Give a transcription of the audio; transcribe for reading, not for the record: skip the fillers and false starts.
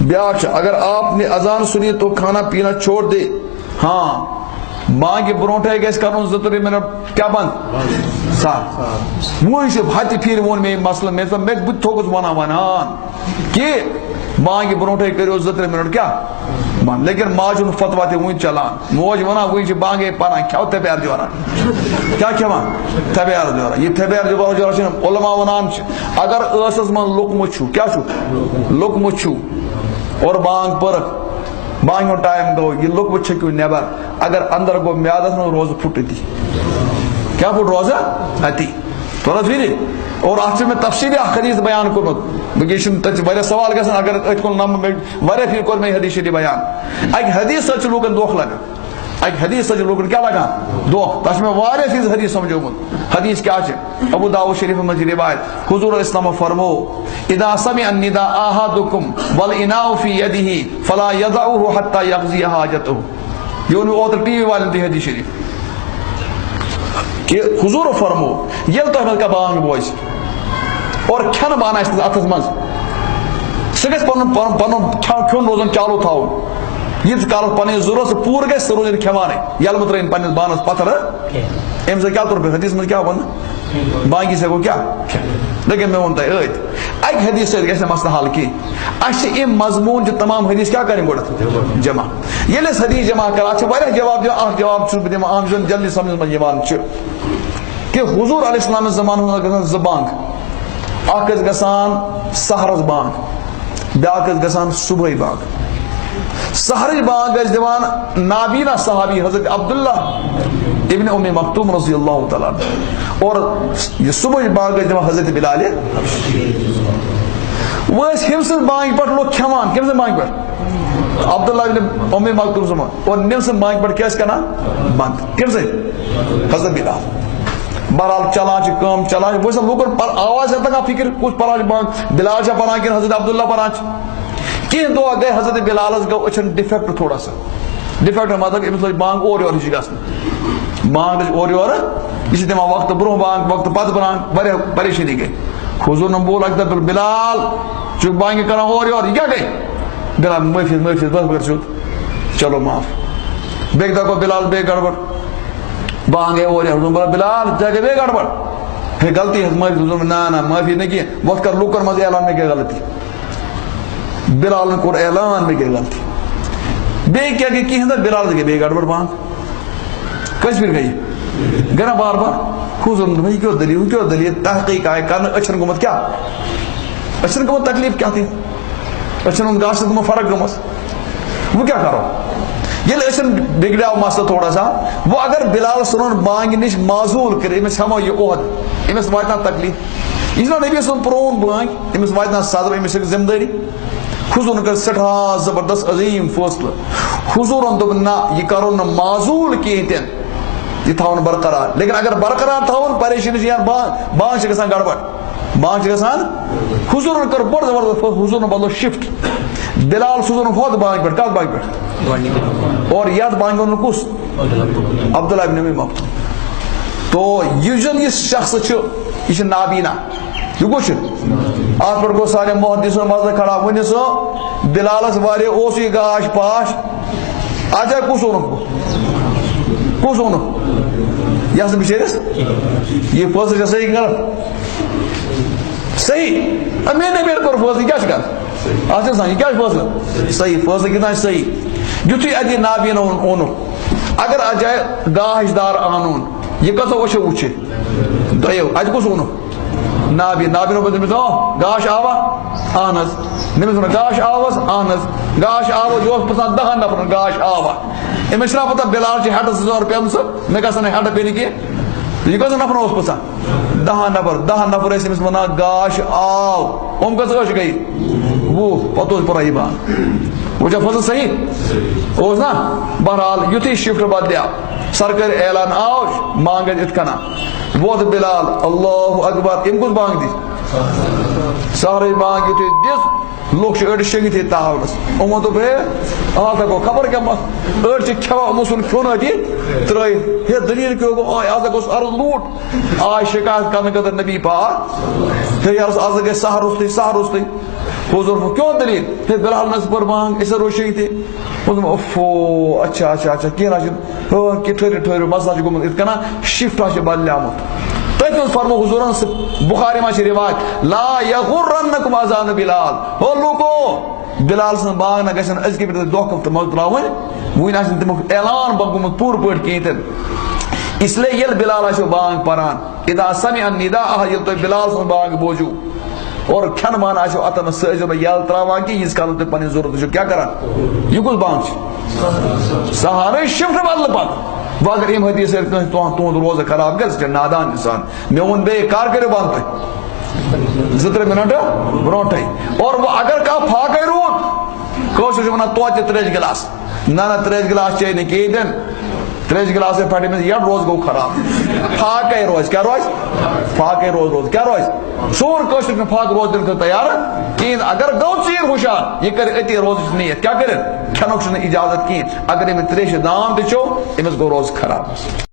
بیاچ اگر آپ نے اذان سنی تو کھانا پینا چھوڑ دے. ہاں بانگہِ برونٹھے گژھِ کرُن 2-3 منٹ کیا بند ساتھ. وہی سے ہتہِ پھر وون میں مسئلہ میں بہٕ تھوکُس ونان کہ بانگہِ برونٹھے کٔرِو 2-3 منٹ کیا بند. لیکن ماجہِ ہُنٛد فتوا تہِ وُنہِ چلان. موج ونان وُنہِ چھِ بانگے پران کھیو تھپیار جوران کیا کھیوان تھپیار جوران. یہ تھپیار جوران چھِ علماء ونان چھِ اگر ٲسس منٛز لوٚکمُت چھُ کیا چھُ لوٚکمُت چھُ اور بانگ پٔرٕکھ بانگہِ ہُنٛد ٹایم گوٚو یہ لوٚکمُت چھٔکِو نٮ۪بر اگر اندر گوٚو میادس منٛز روزٕ پھُٹ أتی کیا پھُٹ روزٕ أتی توٚر فِکرِ. اور اتھ چھُ مےٚ تفصیٖلی اکھ حدیث بیان کوٚرمُت. وٕنکٮ۪س چھُنہٕ تتہِ واریاہ سوال گژھان اگر أتھۍ کُن نمبر مےٚ واریاہ پھِرِ کوٚر مےٚ حدیث شریٖف بیان. اکہِ حدیث سۭتۍ چھُ لوٗکن دھوکہٕ لگان اکہِ حدیث سۭتۍ چھُ لوٗکن کیٛاہ لگان دھوکہٕ. تتھ چھُ مےٚ واریاہ پھِرِ حدیث سمجھومُت. حدیث کیٛاہ چھِ ابو داؤد شریٖفس منٛز چھِ رِوایت حضور اسلام فرمو اذا سمع النداء احدكم والاناء في يده فلا يضعه حتى يقضي حاجته. یہ اوٚن مےٚ اوترٕ ٹی وی والٮ۪ن تہِ حدیث شریٖف کہ حضور فرمو ییٚلہِ تۄہہِ منٛز کانٛہہ بانگ بوزِ اور کھٮ۪نہٕ بانہٕ آسہِ تٔمِس اتھس منٛز سُہ گژھِ پنُن کھیوٚن روزُن چالوٗ تھاوُن. ییٖتِس کالس پنٕنۍ ضروٗرت پوٗرٕ گژھِ سُہ روزِ کھٮ۪وانٕے یلمہٕ ترٲیِن پننِس بانس پتھر. امہِ سۭتۍ کیٛاہ توٚر مےٚ حدیث منٛز کیٛاہ ووٚن بانگہِ سۭتۍ گوٚو کیٛاہ. لیکن مےٚ ووٚن تۄہہِ ٲدۍ اکہِ حدیث سۭتۍ گژھِ نہٕ مسلہٕ حل کینٛہہ. اَسہِ چھِ یِم مضموٗن چھِ تمام حدیث کیٛاہ کرٕنۍ گۄڈٕ جمع. ییٚلہِ أسۍ حدیث جمع کران چھِ واریاہ جواب دِوان. اکھ جواب چھُس بہٕ دِوان یُس زن جلدی سمجھس منٛز یِوان چھُ کہ حضور علیہ السلامس زمانس منٛز گژھان 2 بانگ. اکھ ٲس گژھان سحرس بانگ بیاکھ ٲس گژھان صبحٲے بانگ. سحرٕچ بانگ ٲسۍ دِوان نابینا صحابی حضرت عبداللہ ابن ام مکتوم رضی اللہ تعالیٰ اور یہ صبحٕچ بانگ ٲسۍ دِوان حضرت بلال. وۄنۍ ٲسۍ ہُمہِ سٕنٛز بانگہِ پٮ۪ٹھ لوٗکھ کھٮ۪وان کٔمۍ سٕنٛزِ بانگہِ پٮ۪ٹھ عبداللہ ابن ام مکتوم سٕنٛز اور نِمہٕ سٕنٛز بانگہِ پٮ۪ٹھ کیٛاہ ٲسۍ کران بنٛد کٔمۍ سٕنٛدِ حضرت بلال. بہرحال چلان چھِ کٲم چلان چھِ وٕچھ لوٗکن آواز چھِ تگان فکر کُس پران چھِ بانگ بلال چھا پران کِنہٕ حضرت عبداللہ پران چھِ. کینٛہہ دۄہ گٔے حضرت بلالس گوٚو أچھن ڈِفیکٹ تھوڑا سا ڈِفیکٹ مطلب أمِس لٔج بانگ اورٕ یورٕ ہِش گژھنہٕ. بانگ لٔج اورٕ یورٕ یہِ چھِ دِوان وقتہٕ برونٛہہ بانگ وقتہٕ پتہٕ بانگ واریاہ پریشٲنی گٔے. حضوٗرن بول اکہِ دۄہ بلال ژٕ چھُکھ بانگہِ کران اورٕ یورٕ یہِ کیٛاہ گٔے. بلال معٲفی معٲفی بس کر سیوٚد چلو معاف. بیٚکہِ دۄہ گوٚو بلال بیٚیہِ گڑبڑ بانگ گٔے اورٕ یورٕ بلال ژےٚ گٔے بیٚیہِ گڑبڑ ہے غلطی حظ معٲفی. نہ معٲفی نہٕ کینٛہہ وۄتھ کر لوٗکن منٛز اعلان مےٚ گٔے غلطی. بلالن کوٚر اعلان مےٚ گٔے غلطی. بیٚیہِ کیٛاہ گٔے کِہیٖنۍ دۄہ بلالس گٔے بیٚیہِ گڑبڑ بانگ. کٔژِ پھِرِ گٔے یہِ گٔے نا بار بار. حضوٗرن دوٚپ یہِ کیٛاہ دٔلیٖل ہُہ کیٛاہ دٔلیٖل تحقیٖق آیہِ کرنہٕ أچھن گوٚمُت کیٛاہ أچھن گوٚمُت تکلیٖف کیٛاہ تہِ أچھن ہُنٛد گاشس گوٚمُت فرق گٔمٕژ. وۄنۍ کیٛاہ کرو ییٚلہِ أچھن بِگڑیو مسلہٕ تھوڑا سا. وۄنۍ اگر بلال ژھٕنون بانگہِ نِش معذوٗل کٔرِتھ أمِس ہٮ۪مو یہِ عہدٕ أمِس واتہِ نا تکلیٖف. یہِ چھُنہ نبی سُنٛد پرٛون بٲنۍ أمِس واتہِ نا صدر أمِس ہیٚکہِ ذمہٕ دٲری. حضوٗرن کٔر سٮ۪ٹھاہ زبردست عظیٖم فٲصلہٕ. حضوٗرن دوٚپ نہ یہِ کرُن نہٕ معذوٗل کِہیٖنۍ تہِ نہٕ یہِ تھاوُن برقرار. لیکن اگر برقرار تھاوُن پریشٲنی چھِ یِوان بانگ چھِ گژھان گڑبڑ بانگ چھِ گژھان. حضوٗرن کٔر بٔڑ زبردست حضوٗرن بدلو شفٹ. بلال سوٗزُن ہۄتھ بانگہِ پٮ۪ٹھ کتھ بانگہِ پٮ۪ٹھ اور یتھ بانگہِ اوٚنُن کُس عبداللہ ابن ام مکتوم. تو یُس زن یہِ شخص چھُ یہِ چھُ نابینا. یہِ کُس چھُ اتھ پٮ۪ٹھ گوٚو سارے محدثو مسلہٕ کھڑا. ؤنِو سُہ بلالس واریاہ اوس یہِ گاش پاش اتھ جایہِ کُس اوٚنُکھ کُس اوٚنُکھ یس نہٕ بِچٲرِس یہِ فٲصلہٕ چھا صحیح غلط صحیح. مےٚ نبی کوٚر فٲصلہٕ یہِ کیٛاہ چھُ کران اتھ چھِ آسان یہِ کیٛاہ چھُ فٲصلہٕ صحیح فٲصلہٕ کِتھ چھُ صحیح. یُتھُے اَتہِ یہِ نابیٖنا اوٚنُکھ اگر اتھ جایہِ گاش دار اَنُن یہِ کٔژو أچھو وٕچھِ دۄیو اَتہِ کُس اوٚنُکھ نابیٖن. نابیٖنو پوٚتُس دٔپِس گاش آوا اہن حظ. نٔمِس ووٚن گاش آوس اہن حظ گاش آوس یہِ اوس پرٛژھان 10 نفرن گاش آوا. أمِس چھِنہ پتہ بلال چھِ ہٮ۪ٹس 2 پیمژٕ مےٚ گژھن نہٕ ہٮ۪ٹہٕ پیٚنہِ کینٛہہ. یہِ کٔژن نفرن اوس پرٛژھان 10 نفر ٲسۍ أمِس وَنان گاش آو. یِم کٔژ أچھ گٔے 20 پتہٕ اوس پران یہِ بانگ. وۄنۍ چھا فصل صحیح اوس نا. بہرحال یُتھُے شفٹ بدلیو سرکٲرۍ اعلان آو بانگ ٲسۍ یِتھ کٔنۍ ووت بلال اللہ اکبر. أمۍ کُس بانگ دِژ سحرٕچ بانگ. یُتھُے دِژ لُکھ چھِ أڑۍ شٔنگِتھ ییٚتہِ تاونس. یِمو دوٚپ ہے آز گوٚو خبر کیٛاہ مس أڑۍ چھِ کھٮ۪وان یِمو ژھُن کھیوٚن أتی ترٲیِتھ ہے دٔلیٖل کیٛاہ گوٚو آز گوٚژھ عرض لوٗٹ آے شِکایت کرنہٕ خٲطرٕ نبی پاک ہے عرض آز گژھِ سحر روٚستُے حضور کیوں دلیل تے بلال نس پر بانگ اسے روشی تھی حضور اوفو اچھا اچھا اچھا کیا راجن کہ ٹھہرو مسئلہ چھ گومت اتنا شفٹ آچھ بدلیامت تتھ فرمو حضورن بخاری ما چھ روایت لا یغرنکم اذان بلال ہو لوکو بلال سن بانگ نہ گژھن ازکہ پہ دھوکہ تو مت تراون وین آسن تمیک اعلان بگومت پور پٲٹھۍ کینٛہہ اس لیے یل بلال آچھو بانگ پران اذا سمع النداء یل تو بلال سن بانگ بوجو اور کھن مان آچھو اتن سہ میں یل تراوان کی یس کال تھی پنی ضرورت کیا کران یہ کس بانگ سہارے شفٹ بدل پت وہ اگر ام حدیث تہد روزہ خراب گھر نادان انسان مے ون بے کار کرو بند تھی 2-3 منٹ برونٹے اور وہ اگر کھانا پھاکے رود کوشش ونان توتہ 3 گلاس نہ 3 گلاس چے نہ کہین 3 گلاس پھٹے میں یہ روز گو خراب پھاکے روز کیا روز پھاکے روز کیا روز سور کوشش میں پھاک روز دن کر تیار کین اگر گو چیر ہوشار یہ کر اتی روز نیت کیا کرے کھنوک اجازت کین اگر یہ تریش دام تہ چو امس گو روز خراب